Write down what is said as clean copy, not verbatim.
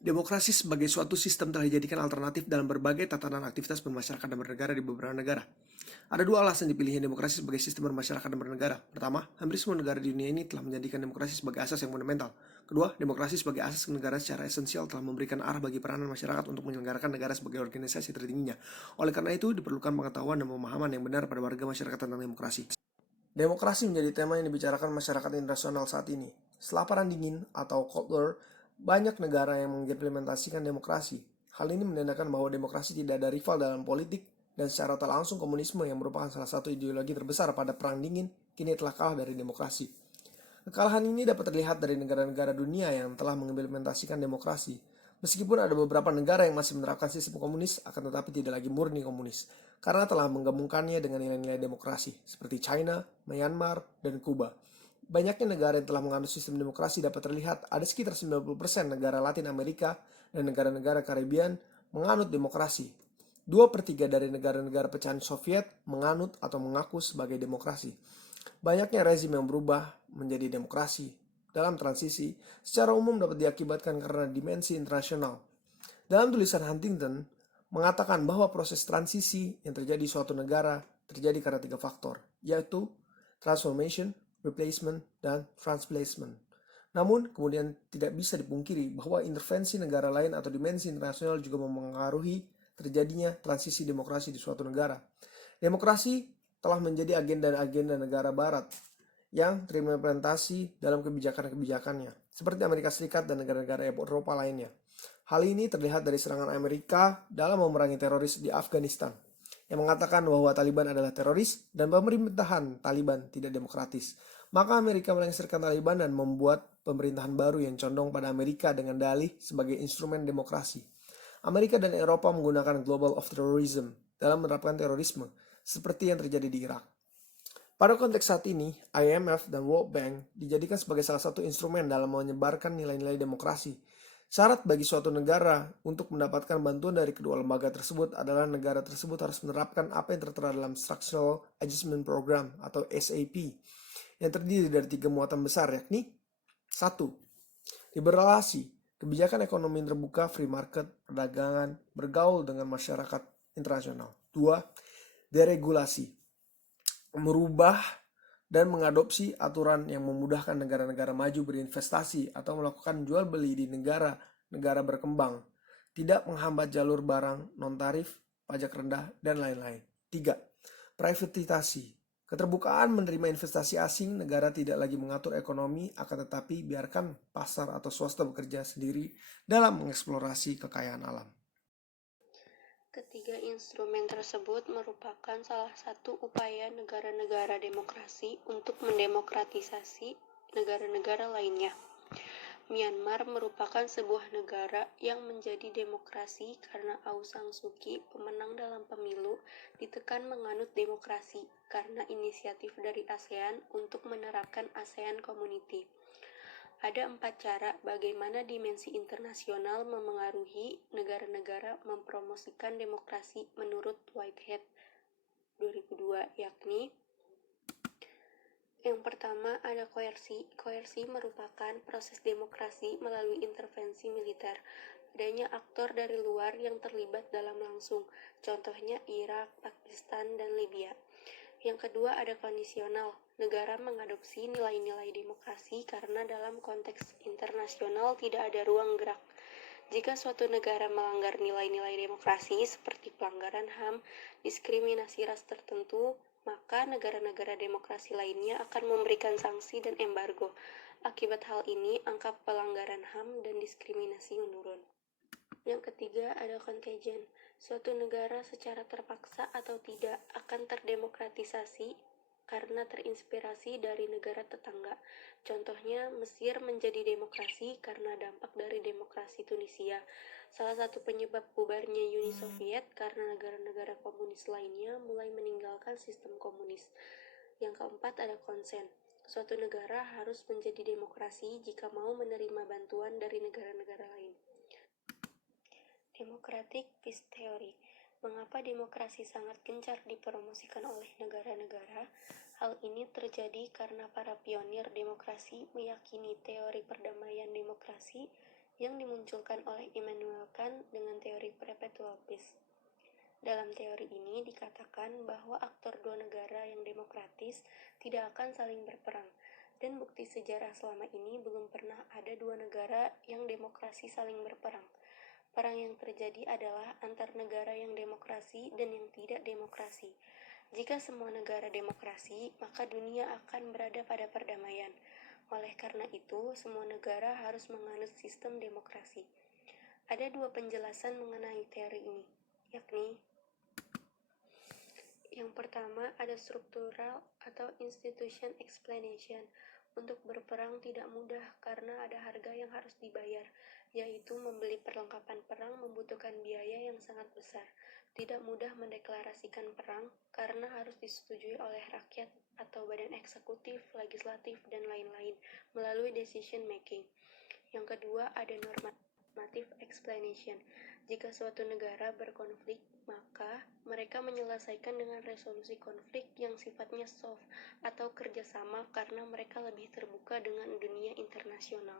Demokrasi sebagai suatu sistem telah dijadikan alternatif dalam berbagai tatanan aktivitas bermasyarakat dan bernegara di beberapa negara. Ada dua alasan dipilihnya demokrasi sebagai sistem bermasyarakat dan bernegara. Pertama, hampir semua negara di dunia ini telah menjadikan demokrasi sebagai asas yang fundamental. Kedua, demokrasi sebagai asas negara secara esensial telah memberikan arah bagi peranan masyarakat untuk menyelenggarakan negara sebagai organisasi tertingginya. Oleh karena itu, diperlukan pengetahuan dan pemahaman yang benar pada warga masyarakat tentang demokrasi. Demokrasi menjadi tema yang dibicarakan masyarakat internasional saat ini. Setelah Perang Dingin atau Cold War, banyak negara yang mengimplementasikan demokrasi. Hal ini menandakan bahwa demokrasi tidak ada rival dalam politik, dan secara tak langsung komunisme yang merupakan salah satu ideologi terbesar pada Perang Dingin kini telah kalah dari demokrasi. Kekalahan ini dapat terlihat dari negara-negara dunia yang telah mengimplementasikan demokrasi. Meskipun ada beberapa negara yang masih menerapkan sistem komunis, akan tetapi tidak lagi murni komunis, karena telah menggabungkannya dengan nilai-nilai demokrasi, seperti China, Myanmar, dan Kuba. Banyaknya negara yang telah menganut sistem demokrasi dapat terlihat ada sekitar 90% negara Latin Amerika dan negara-negara Karibian menganut demokrasi. 2/3 dari negara-negara pecahan Soviet menganut atau mengaku sebagai demokrasi. Banyaknya rezim yang berubah menjadi demokrasi dalam transisi secara umum dapat diakibatkan karena dimensi internasional. Dalam tulisan Huntington mengatakan bahwa proses transisi yang terjadi di suatu negara terjadi karena 3 faktor, yaitu transformation, replacement, dan transplacement. Namun, kemudian tidak bisa dipungkiri bahwa intervensi negara lain atau dimensi internasional juga mempengaruhi terjadinya transisi demokrasi di suatu negara. Demokrasi telah menjadi agenda-agenda negara barat yang terimplementasi dalam kebijakan-kebijakannya, seperti Amerika Serikat dan negara-negara Eropa lainnya. Hal ini terlihat dari serangan Amerika dalam memerangi teroris di Afghanistan, yang mengatakan bahwa Taliban adalah teroris dan pemerintahan Taliban tidak demokratis. Maka Amerika melengsarkan Taliban dan membuat pemerintahan baru yang condong pada Amerika dengan dalih sebagai instrumen demokrasi. Amerika dan Eropa menggunakan Global of Terrorism dalam menerapkan terorisme, seperti yang terjadi di Irak. Pada konteks saat ini, IMF dan World Bank dijadikan sebagai salah satu instrumen dalam menyebarkan nilai-nilai demokrasi. Syarat bagi suatu negara untuk mendapatkan bantuan dari kedua lembaga tersebut adalah negara tersebut harus menerapkan apa yang tertera dalam Structural Adjustment Program atau SAP, yang terdiri dari 3 muatan besar, yakni 1. Liberalisasi, kebijakan ekonomi terbuka, free market, perdagangan, bergaul dengan masyarakat internasional. 2. Deregulasi, merubah dan mengadopsi aturan yang memudahkan negara-negara maju berinvestasi atau melakukan jual beli di negara-negara berkembang, tidak menghambat jalur barang, non-tarif, pajak rendah, dan lain-lain. 3. Privatisasi, keterbukaan menerima investasi asing. Negara tidak lagi mengatur ekonomi, akan tetapi biarkan pasar atau swasta bekerja sendiri dalam mengeksplorasi kekayaan alam. Ketiga instrumen tersebut merupakan salah satu upaya negara-negara demokrasi untuk mendemokratisasi negara-negara lainnya. Myanmar merupakan sebuah negara yang menjadi demokrasi karena Aung San Suu Kyi, pemenang dalam pemilu, ditekan menganut demokrasi karena inisiatif dari ASEAN untuk menerapkan ASEAN Community. Ada 4 cara bagaimana dimensi internasional memengaruhi negara-negara mempromosikan demokrasi menurut Whitehead 2002, yakni yang pertama ada koersi. Koersi merupakan proses demokrasi melalui intervensi militer. Adanya aktor dari luar yang terlibat dalam langsung, contohnya Irak, Pakistan, dan Libya. Yang kedua ada kondisional. Negara mengadopsi nilai-nilai demokrasi karena dalam konteks internasional tidak ada ruang gerak. Jika suatu negara melanggar nilai-nilai demokrasi seperti pelanggaran HAM, diskriminasi ras tertentu, maka negara-negara demokrasi lainnya akan memberikan sanksi dan embargo. Akibat hal ini, angka pelanggaran HAM dan diskriminasi menurun. Yang ketiga ada contagion. Suatu negara secara terpaksa atau tidak akan terdemokratisasi karena terinspirasi dari negara tetangga. Contohnya, Mesir menjadi demokrasi karena dampak dari demokrasi Tunisia. Salah satu penyebab bubarnya Uni Soviet karena negara-negara komunis lainnya mulai meninggalkan sistem komunis. Yang keempat ada konsen. Suatu negara harus menjadi demokrasi jika mau menerima bantuan dari negara-negara lain. Democratic Peace Theory. Mengapa demokrasi sangat gencar dipromosikan oleh negara-negara? Hal ini terjadi karena para pionir demokrasi meyakini teori perdamaian demokrasi yang dimunculkan oleh Immanuel Kant dengan teori perpetual peace. Dalam teori ini dikatakan bahwa aktor dua negara yang demokratis tidak akan saling berperang, dan bukti sejarah selama ini belum pernah ada dua negara yang demokrasi saling berperang. Perang yang terjadi adalah antar negara yang demokrasi dan yang tidak demokrasi. Jika semua negara demokrasi, maka dunia akan berada pada perdamaian. Oleh karena itu, semua negara harus menganut sistem demokrasi. Ada dua penjelasan mengenai teori ini, yakni yang pertama ada structural atau institution explanation. Untuk berperang tidak mudah karena ada harga yang harus dibayar, yaitu membeli perlengkapan perang membutuhkan biaya yang sangat besar. Tidak mudah mendeklarasikan perang karena harus disetujui oleh rakyat atau badan eksekutif, legislatif, dan lain-lain melalui decision making. Yang kedua ada normative explanation. Jika suatu negara berkonflik, maka mereka menyelesaikan dengan resolusi konflik yang sifatnya soft atau kerjasama karena mereka lebih terbuka dengan dunia internasional.